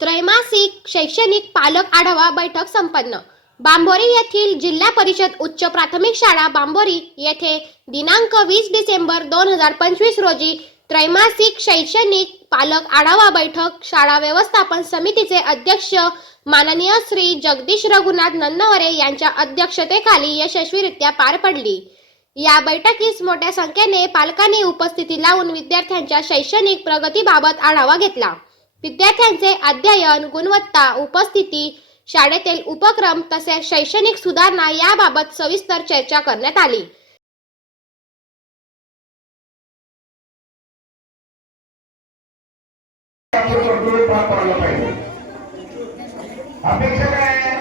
त्रैमासिक शैक्षणिक पालक आढावा बैठक संपन्न. बांबोरी येथील जिल्हा परिषद उच्च प्राथमिक शाळा बांबोरी येथे दिनांक वीस डिसेंबर दोन हजार पंचवीस रोजी त्रैमासिक शैक्षणिक पालक आढावा बैठक शाळा व्यवस्थापन समितीचे अध्यक्ष माननीय श्री जगदीश रघुनाथ नन्नवरे यांच्या अध्यक्षतेखाली यशस्वीरित्या पार पडली. या बैठकीस मोठ्या संख्येने पालकांनी उपस्थिती लावून विद्यार्थ्यांच्या शैक्षणिक प्रगतीबाबत आढावा घेतला. विद्यार्थ्यांचे अध्ययन गुणवत्ता उपस्थिती शाळेतील उपक्रम तसेच शैक्षणिक सुधारणा याबाबत सविस्तर चर्चा करण्यात आली. अपेक्षा काय आहे?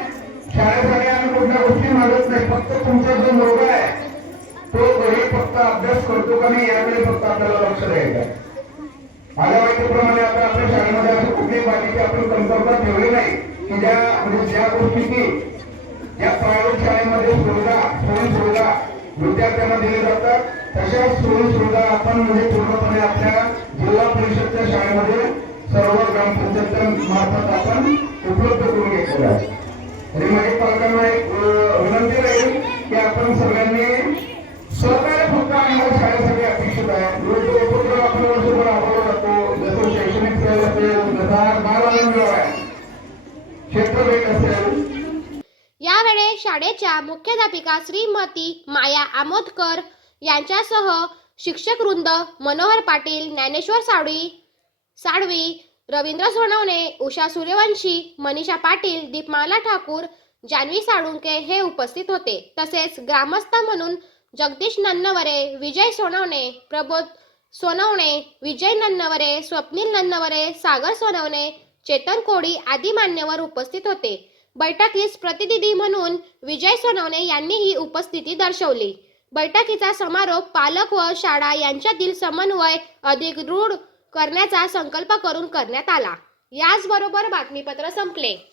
शाळेसाठी आम्ही कुठल्या गोष्टी मागत नाही. फक्त तुमचा जो मुलगा आहे तो घरी फक्त अभ्यास करतो का नाही याकडे फक्त आपल्याला लक्ष द्यायचं आहे. माझ्या माहितीप्रमाणे आता आपल्या शाळेमध्ये असं कुठल्याही बाकीची आपण कमतरता ठेवली नाही. की ज्या म्हणजे ज्या गोष्टीची ज्या प्रायव्हेट शाळेमध्ये सुविधा सोयी सुविधा विद्यार्थ्यांना दिले जातात तशा सोयी सुविधा आपण म्हणजे पूर्णपणे आपल्या जिल्हा परिषदच्या शाळेमध्ये सर्व ग्रामपंचायत मार्फत आपण उपलब्ध करून घेतलेलं आहे. आणि माझ्या पालकांना एक विनंती राहील की आपण सगळ्यांनी सहकार्य फक्त आम्हाला शाळेसाठी अपेक्षित आहे. यावेळी शाळेच्या मुख्याध्यापिका श्रीमती माया आमोदकर यांच्यासह शिक्षक वृंद मनोहर पाटील ज्ञानेश्वर साळवी साळवी रवींद्र सोनवणे उषा सूर्यवंशी मनीषा पाटील दीपमाला ठाकूर जान्हवी साळुंके हे उपस्थित होते. तसेच ग्रामस्थ म्हणून जगदीश नन्नवरे विजय सोनवणे प्रबोध सोनवणे विजय नन्नवरे स्वप्नील नन्नवरे सागर सोनवणे चेतन कोडी आदी मान्यवर उपस्थित होते. बैठकीस प्रतिनिधी म्हणून विजय सोनवणे यांनी ही उपस्थिती दर्शवली. बैठकीचा समारोप पालक व शाळा यांच्यातील समन्वय अधिक दृढ करण्याचा संकल्प करून करण्यात आला. याचबरोबर बातमीपत्र संपले.